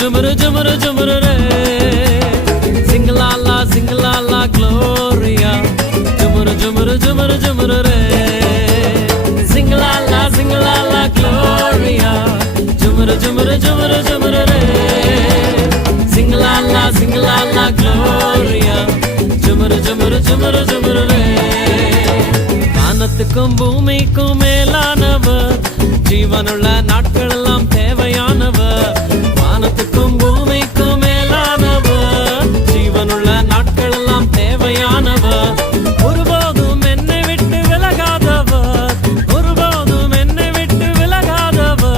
ஜுமுரு ஜுமுரு ஜுமுரு ரே சிங்கலாலா சிங்கலாலா Gloria ஜுமுரு ஜுமுரு ஜுமுரு ஜுமுரு ரே சிங்கலாலா சிங்கலாலா Gloria ஜுமுரு ஜுமுரு ஜுமுரு ஜுமுரு ரே சிங்கலாலா சிங்கலாலா Gloria ஜுமுரு ஜுமுரு ஜுமுரு ஜுமுரு ரே வானத்துக்கும் பூமிக்கும் மேலானவர் ஜீவனுள்ள நாட்கள்